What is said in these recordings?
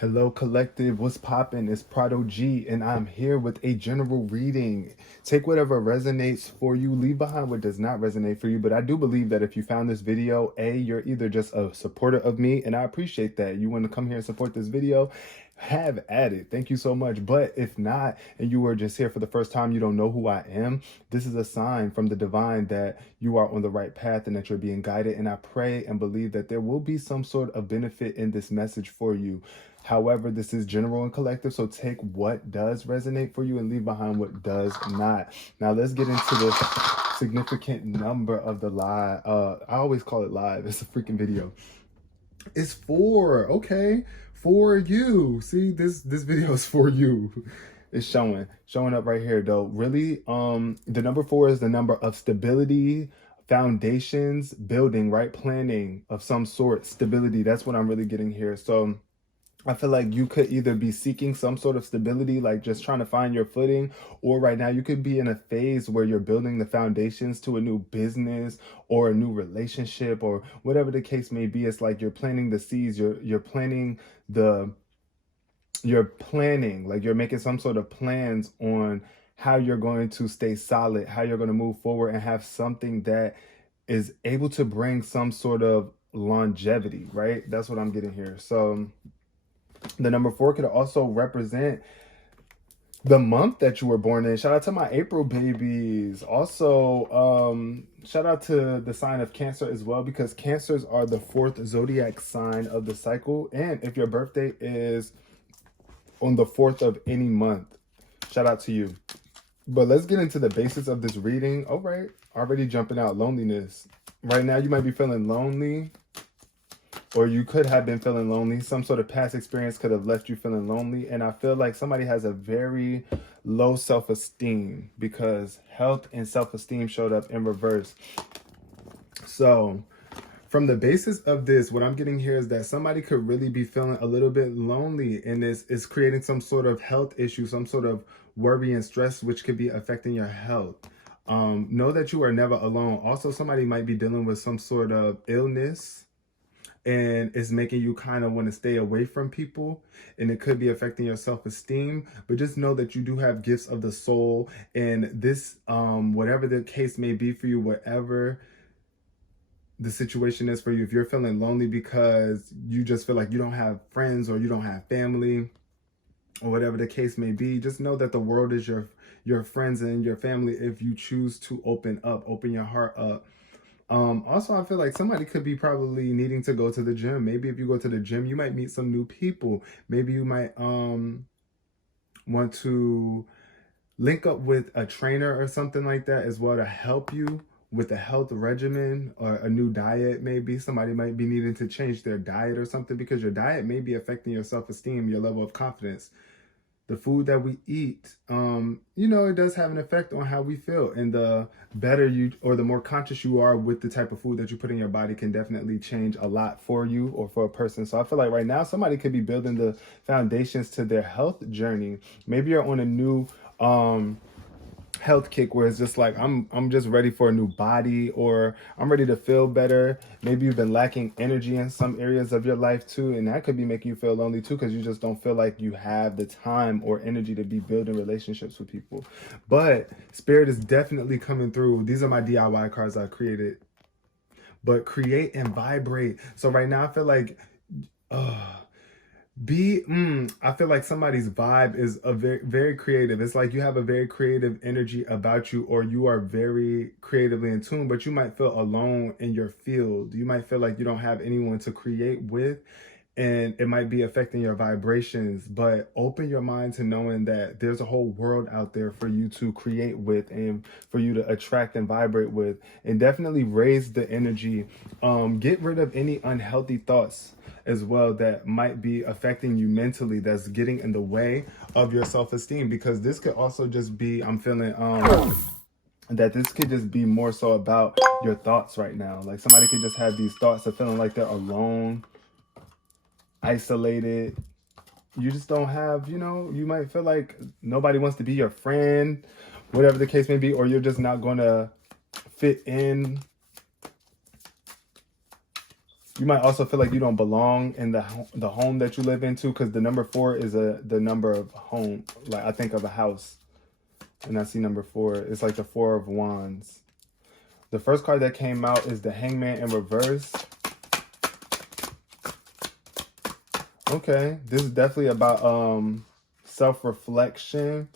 Hello, collective. What's poppin'? It's Prado G, and I'm here with a general reading. Take whatever resonates for you, leave behind what does not resonate for you. But I do believe that if you found this video, you're either just a supporter of me, and I appreciate that. You want to come here and support this video, have at it. Thank you so much. But if not, and you are just here for the first time, you don't know who I am, this is a sign from the divine that you are on the right path and that you're being guided. And I pray and believe that there will be some sort of benefit in this message for you. However, this is general and collective, so take what does resonate for you and leave behind what does not. Now, let's get into the significant number of the live. I always call it live. It's a freaking video. It's 4. Okay, for you. See, this video is for you. It's showing up right here, though. Really, the number 4 is the number of stability, foundations, building, right? Planning of some sort, stability. That's what I'm really getting here. So I feel like you could either be seeking some sort of stability, like just trying to find your footing, or right now you could be in a phase where you're building the foundations to a new business or a new relationship or whatever the case may be. It's like you're planting the seeds, you're planning, like you're making some sort of plans on how you're going to stay solid, how you're going to move forward and have something that is able to bring some sort of longevity, right? That's what I'm getting here. So the number 4 could also represent the month that you were born in. Shout out to my April babies. Also, shout out to the sign of Cancer as well, because Cancers are the 4th zodiac sign of the cycle. And if your birthday is on the 4th of any month, shout out to you. But let's get into the basics of this reading. All right, already jumping out. Loneliness. Right now, you might be feeling lonely. Or you could have been feeling lonely. Some sort of past experience could have left you feeling lonely. And I feel like somebody has a very low self-esteem because health and self-esteem showed up in reverse. So from the basis of this, what I'm getting here is that somebody could really be feeling a little bit lonely, and this is creating some sort of health issue, some sort of worry and stress, which could be affecting your health. Know that you are never alone. Also, somebody might be dealing with some sort of illness, and it's making you kind of want to stay away from people, and it could be affecting your self-esteem. But just know that you do have gifts of the soul, and this whatever the case may be for you, whatever the situation is for you, if you're feeling lonely because you just feel like you don't have friends or you don't have family or whatever the case may be, just know that the world is your friends and your family if you choose to open your heart up. Also, I feel like somebody could be probably needing to go to the gym. Maybe if you go to the gym, you might meet some new people. Maybe you might want to link up with a trainer or something like that as well to help you with a health regimen or a new diet. Maybe somebody might be needing to change their diet or something, because your diet may be affecting your self-esteem, your level of confidence. The food that we eat, it does have an effect on how we feel. And the better you, or the more conscious you are with the type of food that you put in your body, can definitely change a lot for you or for a person. So I feel like right now somebody could be building the foundations to their health journey. Maybe you're on a new health kick where it's just like I'm just ready for a new body, or I'm ready to feel better. Maybe you've been lacking energy in some areas of your life too, and that could be making you feel lonely too, because you just don't feel like you have the time or energy to be building relationships with people. But spirit is definitely coming through. These are my DIY cards I created. But create and vibrate. So right now I feel like I feel like somebody's vibe is a very, very creative. It's like you have a very creative energy about you, or you are very creatively in tune, but you might feel alone in your field. You might feel like you don't have anyone to create with, and it might be affecting your vibrations. But open your mind to knowing that there's a whole world out there for you to create with and for you to attract and vibrate with, and definitely raise the energy. Get rid of any unhealthy thoughts as well that might be affecting you mentally, that's getting in the way of your self-esteem, because this could also just be, I'm feeling that this could just be more so about your thoughts right now. Like somebody could just have these thoughts of feeling like they're alone, isolated. You just don't have, you might feel like nobody wants to be your friend, whatever the case may be, or you're just not going to fit in You might also feel like you don't belong in the home that you live into, because the number 4 is the number of home. Like, I think of a house, and I see number 4. It's like the 4 of Wands. The first card that came out is the Hangman in reverse. Okay, this is definitely about self-reflection,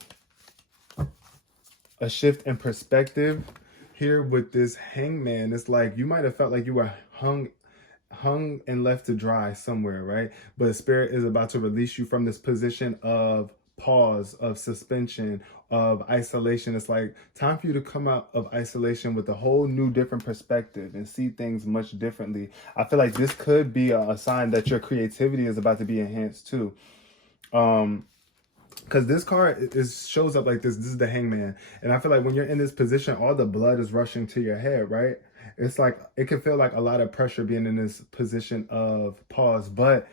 a shift in perspective. Here with this Hangman, it's like you might have felt like you were hung and left to dry somewhere, right? But Spirit is about to release you from this position of pause, of suspension, of isolation. It's like time for you to come out of isolation with a whole new different perspective and see things much differently. I feel like this could be a sign that your creativity is about to be enhanced too. Because this card shows up like this. This is the Hangman. And I feel like when you're in this position, all the blood is rushing to your head, right? It's like, it can feel like a lot of pressure being in this position of pause. But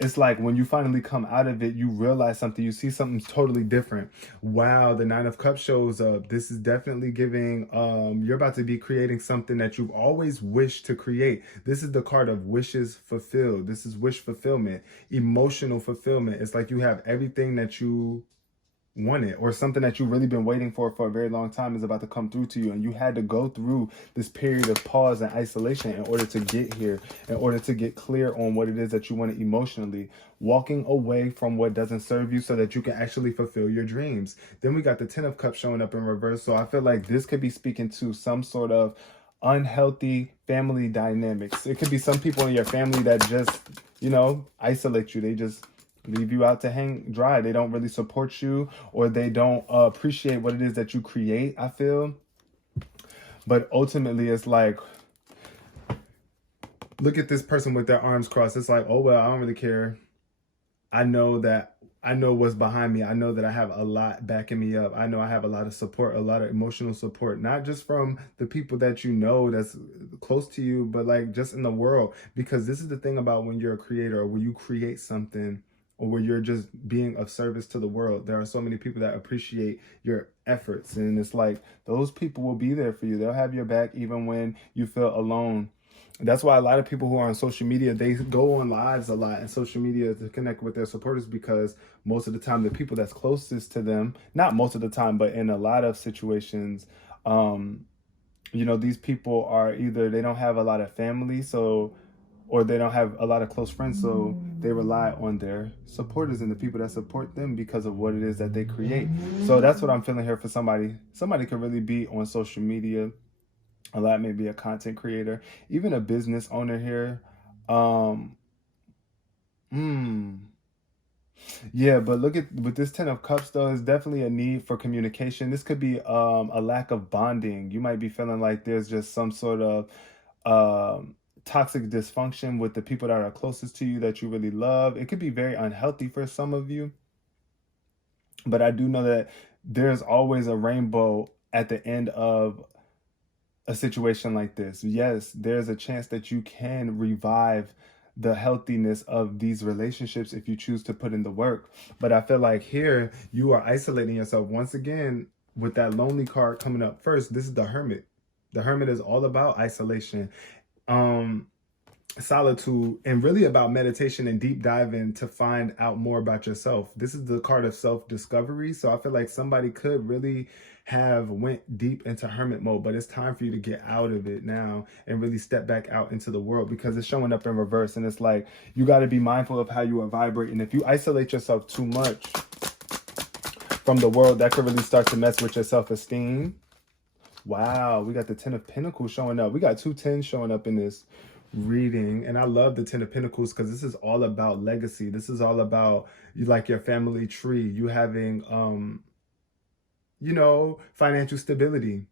it's like when you finally come out of it, you realize something. You see something totally different. Wow, the 9 of Cups shows up. This is definitely giving, you're about to be creating something that you've always wished to create. This is the card of wishes fulfilled. This is wish fulfillment, emotional fulfillment. It's like you have everything that you wanted, or something that you've really been waiting for a very long time is about to come through to you, and you had to go through this period of pause and isolation in order to get here, in order to get clear on what it is that you wanted emotionally, walking away from what doesn't serve you so that you can actually fulfill your dreams. Then we got the 10 of Cups showing up in reverse. So I feel like this could be speaking to some sort of unhealthy family dynamics. It could be some people in your family that just, isolate you. They just leave you out to hang dry. They don't really support you, or they don't appreciate what it is that you create, I feel. But ultimately, it's like, look at this person with their arms crossed. It's like, oh, well, I don't really care. I know what's behind me. I know that I have a lot backing me up. I know I have a lot of support, a lot of emotional support, not just from the people that you know that's close to you, but like just in the world. Because this is the thing about when you're a creator, or when you create something, or where you're just being of service to the world. There are so many people that appreciate your efforts. And it's like, those people will be there for you. They'll have your back even when you feel alone. That's why a lot of people who are on social media, they go on lives a lot in social media to connect with their supporters, because most of the time, the people that's closest to them, not most of the time, but in a lot of situations, these people are either, they don't have a lot of family, or they don't have a lot of close friends, so they rely on their supporters and the people that support them because of what it is that they create. So that's what I'm feeling here for somebody. Somebody could really be on social media a lot, maybe a content creator, even a business owner here. Yeah, but look at with this 10 of Cups though, it's definitely a need for communication. This could be a lack of bonding. You might be feeling like there's just some sort of toxic dysfunction with the people that are closest to you that you really love. It could be very unhealthy for some of you. But I do know that there's always a rainbow at the end of a situation like this. Yes, there's a chance that you can revive the healthiness of these relationships if you choose to put in the work. But I feel like here you are isolating yourself once again with that lonely card coming up first. This is the Hermit. The Hermit is all about isolation, solitude, and really about meditation and deep diving to find out more about yourself. This is the card of self-discovery. So I feel like somebody could really have went deep into hermit mode, but it's time for you to get out of it now and really step back out into the world, because it's showing up in reverse. And it's like, you got to be mindful of how you are vibrating. If you isolate yourself too much from the world, that could really start to mess with your self-esteem. Wow, we got the 10 of Pentacles showing up. We got 2 10s showing up in this reading, and I love the 10 of Pentacles because this is all about legacy. This is all about your family tree, you having financial stability.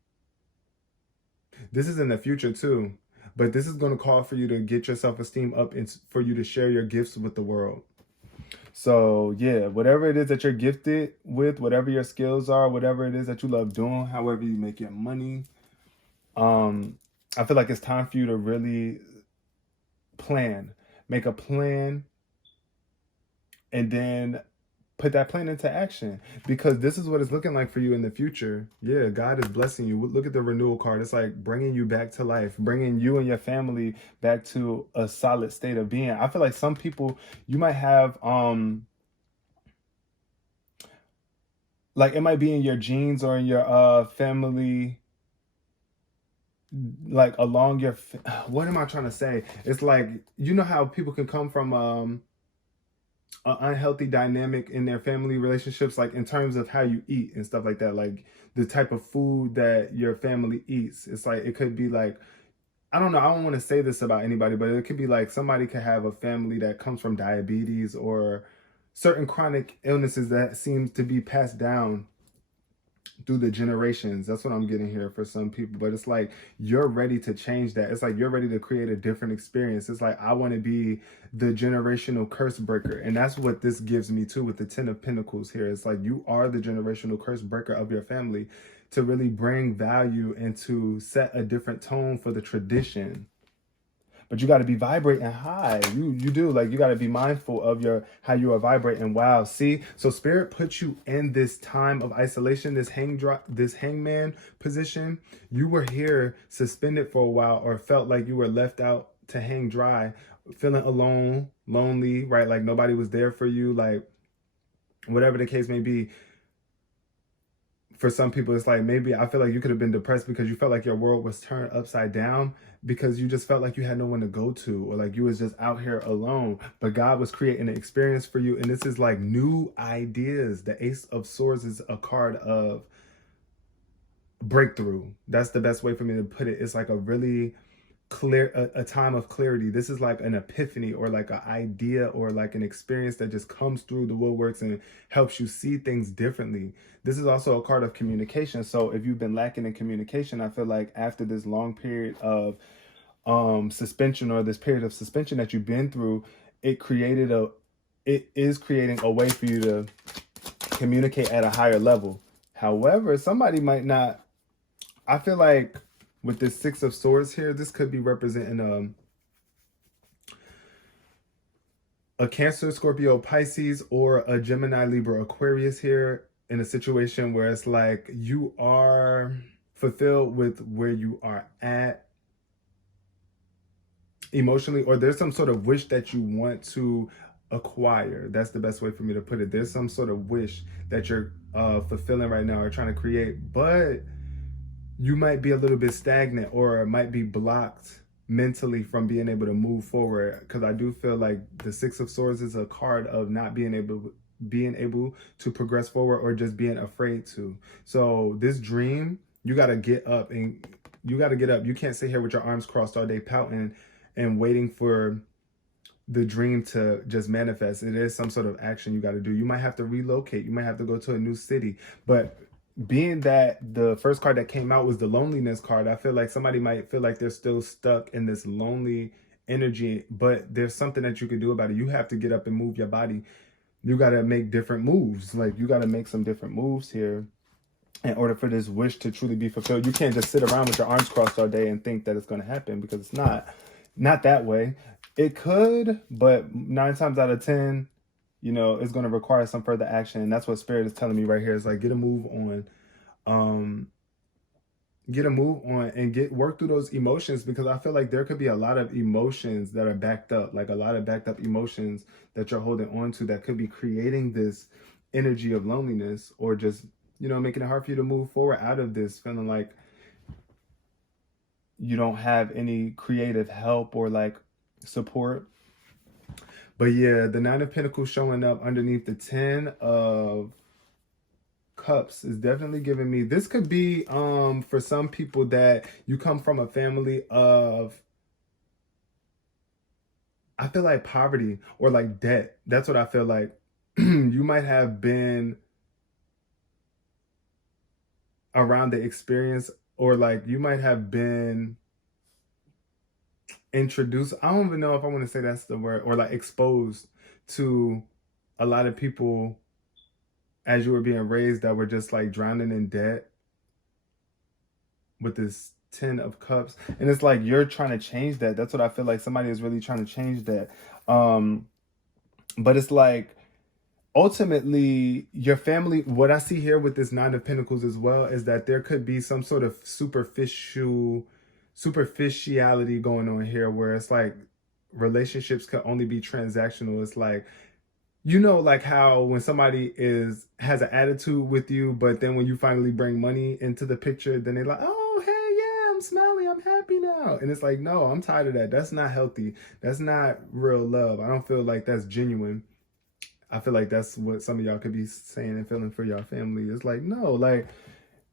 This is in the future too, but this is going to call for you to get your self-esteem up and for you to share your gifts with the world. So yeah, whatever it is that you're gifted with, whatever your skills are, whatever it is that you love doing, however you make your money, I feel like it's time for you to really make a plan, and then put that plan into action, because this is what it's looking like for you in the future. Yeah, God is blessing you. Look at the renewal card. It's like bringing you back to life, bringing you and your family back to a solid state of being. I feel like some people, you might have like it might be in your genes or in your family, like along your what am I trying to say? It's like, you know how people can come from an unhealthy dynamic in their family relationships, like in terms of how you eat and stuff like that, like the type of food that your family eats. It's like, it could be like, I don't know, I don't want to say this about anybody, but it could be like somebody could have a family that comes from diabetes or certain chronic illnesses that seems to be passed down through the generations. That's what I'm getting here for some people. But it's like, you're ready to change that. It's like you're ready to create a different experience. It's like, I want to be the generational curse breaker. And that's what this gives me too with the 10 of Pentacles here. It's like, you are the generational curse breaker of your family, to really bring value and to set a different tone for the tradition. But you got to be vibrating high. You do, like, you got to be mindful of your how you are vibrating. Wow. See, so spirit puts you in this time of isolation, this hangman position. You were here suspended for a while, or felt like you were left out to hang dry, feeling alone, lonely, right? Like nobody was there for you, like whatever the case may be. For some people, it's like, maybe I feel like you could have been depressed because you felt like your world was turned upside down, because you just felt like you had no one to go to, or like you was just out here alone. But God was creating an experience for you, and this is like new ideas. The Ace of Swords is a card of breakthrough. That's the best way for me to put it. It's like a really clear, a time of clarity. This is like an epiphany, or like an idea, or like an experience that just comes through the woodworks and helps you see things differently. This is also a card of communication. So if you've been lacking in communication, I feel like after this long period of suspension, or this period of suspension that you've been through, it is creating a way for you to communicate at a higher level. However, somebody might not, I feel like with this Six of Swords here, this could be representing a Cancer, Scorpio, Pisces, or a Gemini, Libra, Aquarius here, in a situation where it's like you are fulfilled with where you are at emotionally, or there's some sort of wish that you want to acquire. That's the best way for me to put it. There's some sort of wish that you're fulfilling right now, or trying to create, but you might be a little bit stagnant, or might be blocked mentally from being able to move forward. Because I do feel like the Six of Swords is a card of not being able to progress forward, or just being afraid to. So this dream, you got to get up, and you got to get up. You can't sit here with your arms crossed all day pouting and waiting for the dream to just manifest. It is some sort of action you got to do. You might have to relocate. You might have to go to a new city. But being that the first card that came out was the loneliness card, I feel like somebody might feel like they're still stuck in this lonely energy, but there's something that you can do about it. You have to get up and move your body. You got to make different moves. Like, you got to make some different moves here in order for this wish to truly be fulfilled. You can't just sit around with your arms crossed all day and think that it's going to happen, because it's not that way. It could, but 9 times out of 10, you know, it's going to require some further action. And that's what Spirit is telling me right here. Is like, get a move on. Get a move on and work through those emotions, because I feel like there could be a lot of emotions that are backed up, like a lot of backed up emotions that you're holding on to, that could be creating this energy of loneliness, or just, you know, making it hard for you to move forward out of this, feeling like you don't have any creative help or like support. But yeah, the Nine of Pentacles showing up underneath the 10 of Cups is definitely giving me, this could be for some people that you come from a family of, I feel like, poverty or like debt. That's what I feel like. You might have been around the experience, or like you might have been introduced, I don't even know if I want to say that's the word, or like exposed to a lot of people as you were being raised that were just like drowning in debt with this 10 of Cups. And it's like, you're trying to change that. That's what I feel like. Somebody is really trying to change that. But it's like, ultimately your family, what I see here with this Nine of Pentacles as well, is that there could be some sort of superficiality going on here, where it's like relationships can only be transactional. It's like, like how when somebody has an attitude with you, but then when you finally bring money into the picture, then they're like, oh hey, yeah, I'm smiling, I'm happy now. And it's like, no, I'm tired of that. That's not healthy. That's not real love. I don't feel like that's genuine. I feel like that's what some of y'all could be saying and feeling for your family. It's like, no, like,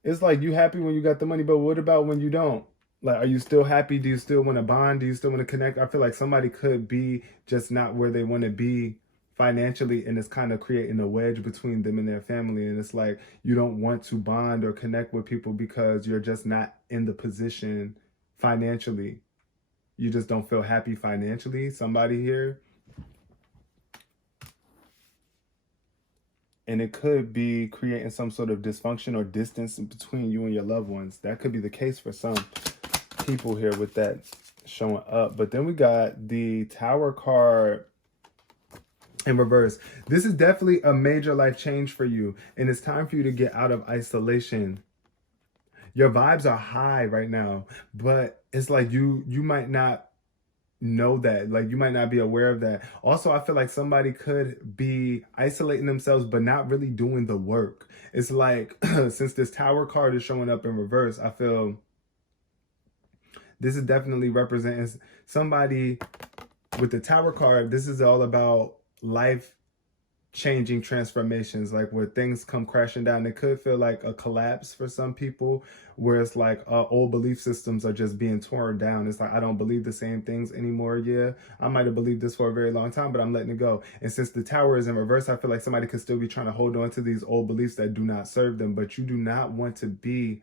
it's like you happy when you got the money, but what about when you don't? Like, are you still happy? Do you still want to bond? Do you still want to connect? I feel like somebody could be just not where they want to be financially, and it's kind of creating a wedge between them and their family. And it's like you don't want to bond or connect with people because you're just not in the position financially. You just don't feel happy financially. Somebody here. And it could be creating some sort of dysfunction or distance between you and your loved ones. That could be the case for some people here with that showing up. But then we got the Tower card in reverse. This is definitely a major life change for you, and it's time for you to get out of isolation. Your vibes are high right now, but it's like you might not know that, like you might not be aware of that. Also, I feel like somebody could be isolating themselves but not really doing the work. It's like since this Tower card is showing up in reverse, I feel this is definitely representing somebody with the Tower card. This is all about life changing transformations, like where things come crashing down. It could feel like a collapse for some people, where it's like old belief systems are just being torn down. It's like, I don't believe the same things anymore. Yeah, I might have believed this for a very long time, but I'm letting it go. And since the Tower is in reverse, I feel like somebody could still be trying to hold on to these old beliefs that do not serve them, but you do not want to be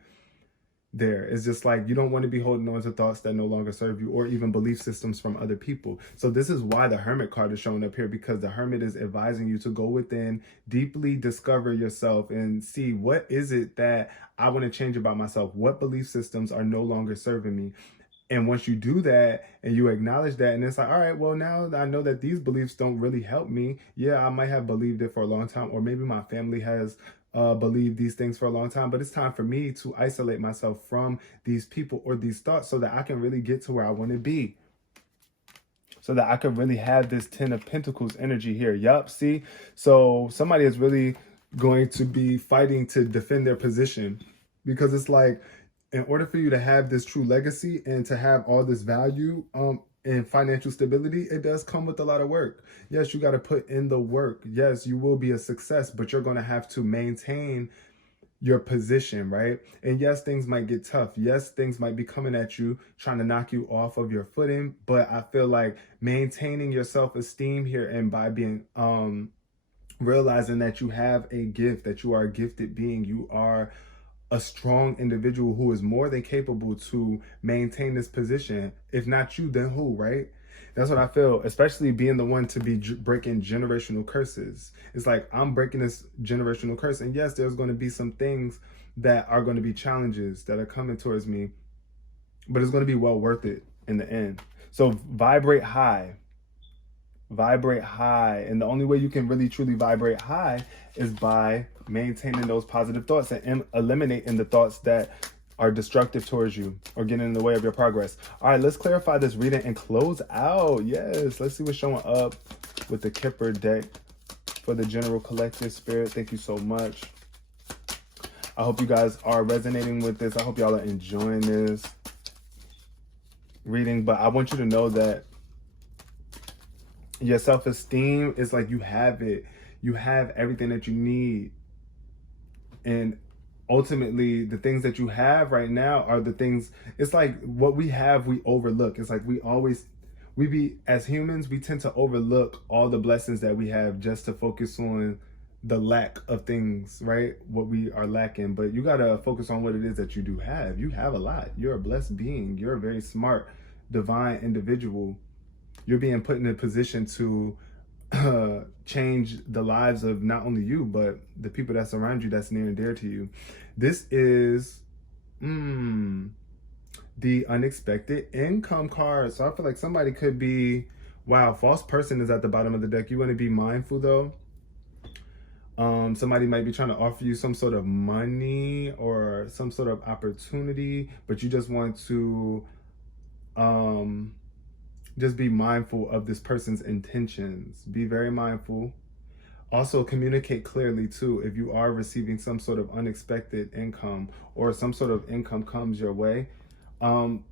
there. It's just like you don't want to be holding on to thoughts that no longer serve you, or even belief systems from other people. So this is why the Hermit card is showing up here, because the Hermit is advising you to go within, deeply discover yourself, and see, what is it that I want to change about myself? What belief systems are no longer serving me? And once you do that and you acknowledge that, and it's like, all right, well, now I know that these beliefs don't really help me. Yeah, I might have believed it for a long time, or maybe my family has believed these things for a long time, but it's time for me to isolate myself from these people or these thoughts so that I can really get to where I want to be. So that I can really have this Ten of Pentacles energy here. Yup, see? So somebody is really going to be fighting to defend their position, because it's like, in order for you to have this true legacy and to have all this value and financial stability, it does come with a lot of work. Yes, you got to put in the work. Yes, you will be a success, but you're going to have to maintain your position, right? And yes, things might get tough. Yes, things might be coming at you, trying to knock you off of your footing. But I feel like maintaining your self-esteem here, and by being realizing that you have a gift, that you are a gifted being, you are a strong individual who is more than capable to maintain this position. If not you, then who, right? That's what I feel, especially being the one to be breaking generational curses. It's like, I'm breaking this generational curse. And yes, there's going to be some things that are going to be challenges that are coming towards me, but it's going to be well worth it in the end. So vibrate high. Vibrate high. And the only way you can really truly vibrate high is by maintaining those positive thoughts and eliminating the thoughts that are destructive towards you or getting in the way of your progress. All right, let's clarify this reading and close out. Yes, let's see what's showing up with the Kipper deck for the general collective spirit. Thank you so much. I hope you guys are resonating with this. I hope y'all are enjoying this reading, but I want you to know that your self-esteem is like, you have it. You have everything that you need. And ultimately, the things that you have right now are the things, it's like what we have, we overlook. It's like as humans, we tend to overlook all the blessings that we have just to focus on the lack of things, right? What we are lacking. But you got to focus on what it is that you do have. You have a lot. You're a blessed being. You're a very smart, divine individual. You're being put in a position to change the lives of not only you, but the people that surround you, that's near and dear to you. This is the unexpected income card. So I feel like somebody could be, wow, false person is at the bottom of the deck. You want to be mindful though. Somebody might be trying to offer you some sort of money or some sort of opportunity, but you just want to um, just be mindful of this person's intentions. Be very mindful. Also, communicate clearly too. If you are receiving some sort of unexpected income or some sort of income comes your way, um,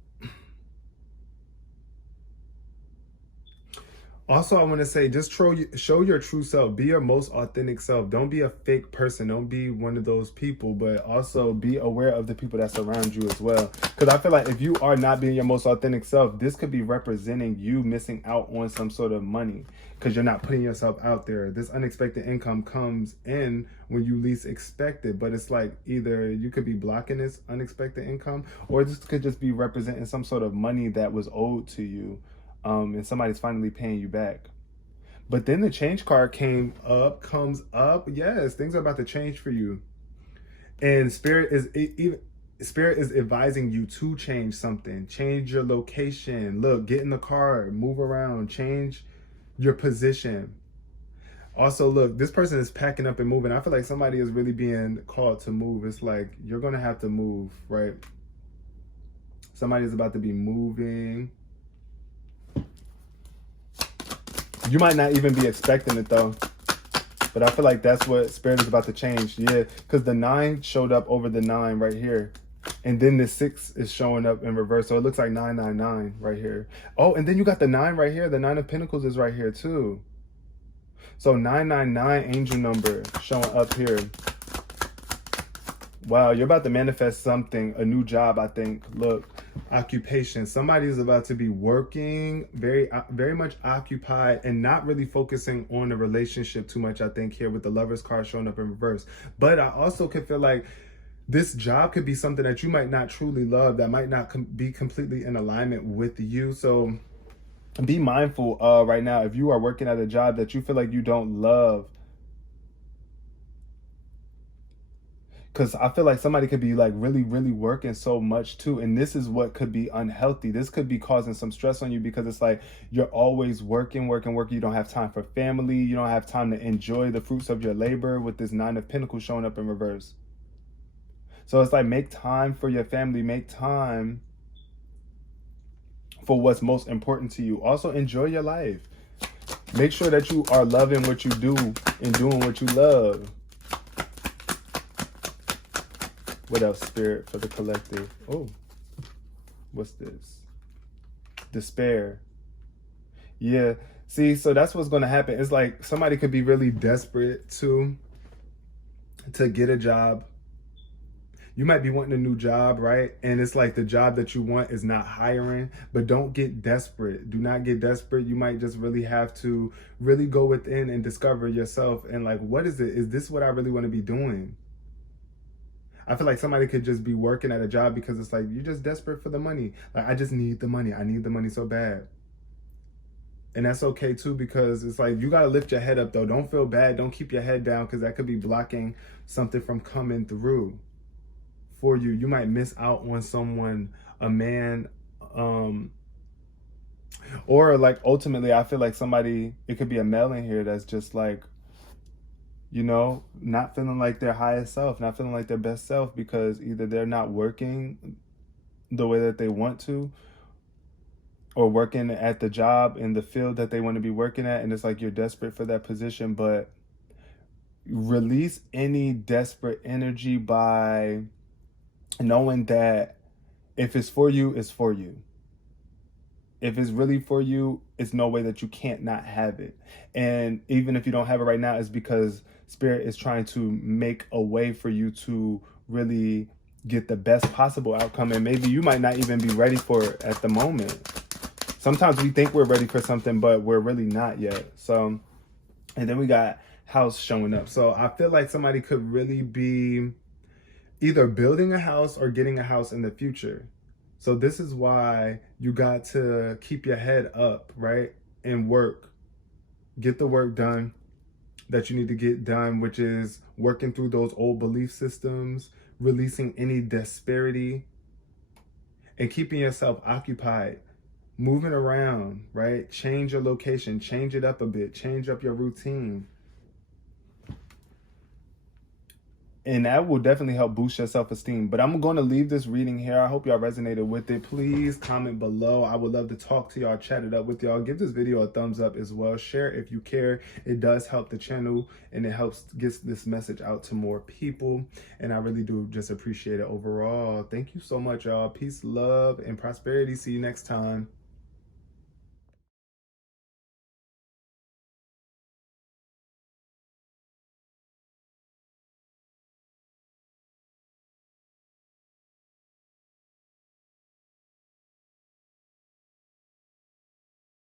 also, I want to say, just show your true self. Be your most authentic self. Don't be a fake person. Don't be one of those people, but also be aware of the people that surround you as well. Because I feel like if you are not being your most authentic self, this could be representing you missing out on some sort of money because you're not putting yourself out there. This unexpected income comes in when you least expect it, but it's like either you could be blocking this unexpected income, or this could just be representing some sort of money that was owed to you. And somebody's finally paying you back. But then the change card comes up. Yes, things are about to change for you. And spirit is advising you to change something. Change your location. Look, get in the car, move around, change your position. Also, look, this person is packing up and moving. I feel like somebody is really being called to move. It's like you're going to have to move, right? Somebody's about to be moving. You might not even be expecting it though, but I feel like that's what spirit is about to change. Yeah, because the 9 showed up over the 9 right here, and then the 6 is showing up in reverse, so it looks like 999 right here. Oh, and then you got the 9 right here. The 9 of Pentacles is right here too. So 999 angel number showing up here. Wow, you're about to manifest something, a new job, I think. Look, occupation. Somebody's about to be working, very much occupied and not really focusing on the relationship too much, I think, here with the Lovers card showing up in reverse. But I also could feel like this job could be something that you might not truly love, that might not be completely in alignment with you. So be mindful right now, if you are working at a job that you feel like you don't love, because I feel like somebody could be like really, really working so much too. And this is what could be unhealthy. This could be causing some stress on you because it's like you're always working. You don't have time for family. You don't have time to enjoy the fruits of your labor with this 9 of Pentacles showing up in reverse. So it's like, make time for your family. Make time for what's most important to you. Also, enjoy your life. Make sure that you are loving what you do and doing what you love. What else, Spirit, for the collective? Oh, what's this? Despair. Yeah. See, so that's what's going to happen. It's like somebody could be really desperate to get a job. You might be wanting a new job, right? And it's like the job that you want is not hiring, but don't get desperate. Do not get desperate. You might just really have to really go within and discover yourself. And like, what is it? Is this what I really want to be doing? I feel like somebody could just be working at a job because it's like, you're just desperate for the money. Like, I just need the money. I need the money so bad. And that's okay too, because it's like, you got to lift your head up though. Don't feel bad. Don't keep your head down, because that could be blocking something from coming through for you. You might miss out on someone, a man, or like ultimately, I feel like somebody, it could be a male in here that's just like, you know, not feeling like their highest self, not feeling like their best self, because either they're not working the way that they want to, or working at the job in the field that they want to be working at. And it's like you're desperate for that position, but release any desperate energy by knowing that if it's for you, it's for you. If it's really for you, it's no way that you can't not have it. And even if you don't have it right now, it's because Spirit is trying to make a way for you to really get the best possible outcome. And maybe you might not even be ready for it at the moment. Sometimes we think we're ready for something, but we're really not yet. So, and then we got house showing up. So I feel like somebody could really be either building a house or getting a house in the future. So this is why you got to keep your head up, right? And work. Get the work done that you need to get done, which is working through those old belief systems, releasing any disparity, and keeping yourself occupied, moving around, right? Change your location, change it up a bit, change up your routine. and that will definitely help boost your self-esteem. But I'm going to leave this reading here. I hope y'all resonated with it. Please comment below. I would love to talk to y'all, chat it up with y'all. Give this video a thumbs up as well. Share if you care. It does help the channel, and it helps get this message out to more people. And I really do just appreciate it overall. Thank you so much, y'all. Peace, love, and prosperity. See you next time.